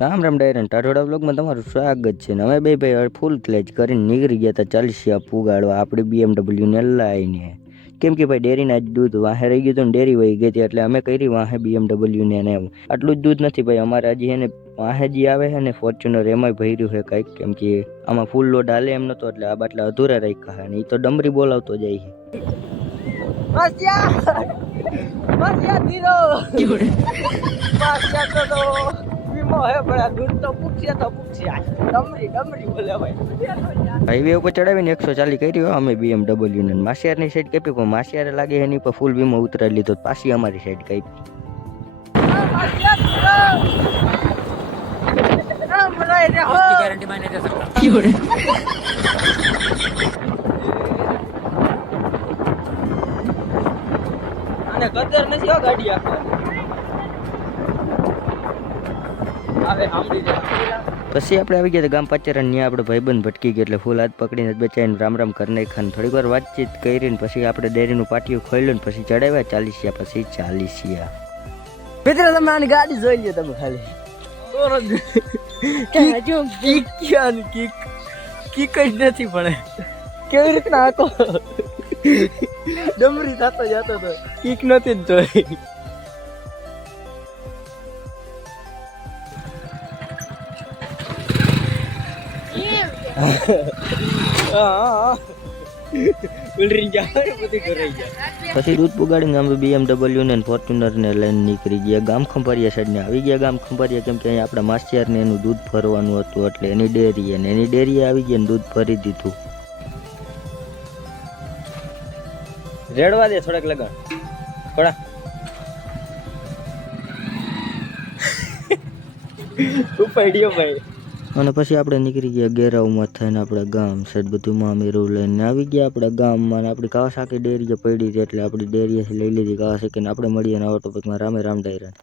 રામ રામ ડાયરન ટાઢોડા બ્લોગમાં તમારું સ્વાગત છે ને અમે બે ભાઈ ફૂલ ક્લેચ કરીને નીકળી ગયા હતા ચાલીસિયા પુગાડવા આપણી BMW ને લઈને કેમ કે ભાઈ ડેરીના જ દૂધ વાહે રહી ગયું હતું ને ડેરી વહી ગઈ હતી એટલે અમે કરી વાહે BMW ને એમ આટલું જ દૂધ નથી ભાઈ અમારે હજી એને વાહે જે આવે છે ને ફોર્ચ્યુનર એમાંય ભર્યું છે કંઈક કેમ કે આમાં ફૂલ લોડ હાલે એમ નતો એટલે આ બાટલા અધૂરા રાખ્યા છે અને એ તો ડમરી બોલાવતો જાય છે હાઈવે ઉપર ચડાવીને 140 કર્યો અમે BMW ને માસિયારની સાઈડ કાપી પણ માસિયારે લાગે એની પર ફૂલ વીમો ઉતરાવી લીધો પાછી અમારી સાઈડ કાપી गारंटी मैं नहीं दे सकता। આને કદર નથી હો ગાડી આવે સાંભળી જાય પછી આપણે આવી ગયા ગામ પાચેરા ત્યાં આપણે ભાઈબંધ ભટકી ગયા એટલે ફૂલ હાથ પકડીને બચાવીને રામ રામ કરી નાખ્યા થોડીક વાર વાતચીત કરીને પછી આપણે ડેરીનું પાટિયું ખોલ્યું ને પછી ચડાવ્યા ચાલીસિયા પછી ચાલીસિયા મિત્રો તમે આની ગાડી જોઈ લ્યો તમે ખાલી કિક જ નથી પણ કેવી રીતના આખો ડમરી થતો જતો તો કિક નથી જ જોઈ પછી દૂધ પુગાડીને અમે BMW ને ફોર્ચ્યુનર ને લઈને નીકળી ગયા ગામ ખંભારિયા સાઈડ ને આવી ગયા ગામ ખંભારિયા કેમ કે અહીંયા આપણા માસિયાર ને એનું દૂધ ભરવાનું હતું એટલે એની ડેરીએ આવી ગયા ને દૂધ ભરી દીધું રેડવા દે થોડાક લગાડ થોડા ઉપાડ્યો ભાઈ અને પછી આપણે નીકળી ગયા ગેરાઉમાં થઈને આપણે ગામ સાઈડ બધું મામેરું લઈને આવી ગયા આપણા ગામમાં ને આપણી કાવાસાકી ડેરીએ પડી હતી એટલે આપણી ડેરીએથી લઈ લીધી કાવાસાકીને આપણે મળીએ નવા ટોપિકમાં રામે રામ ડાયરા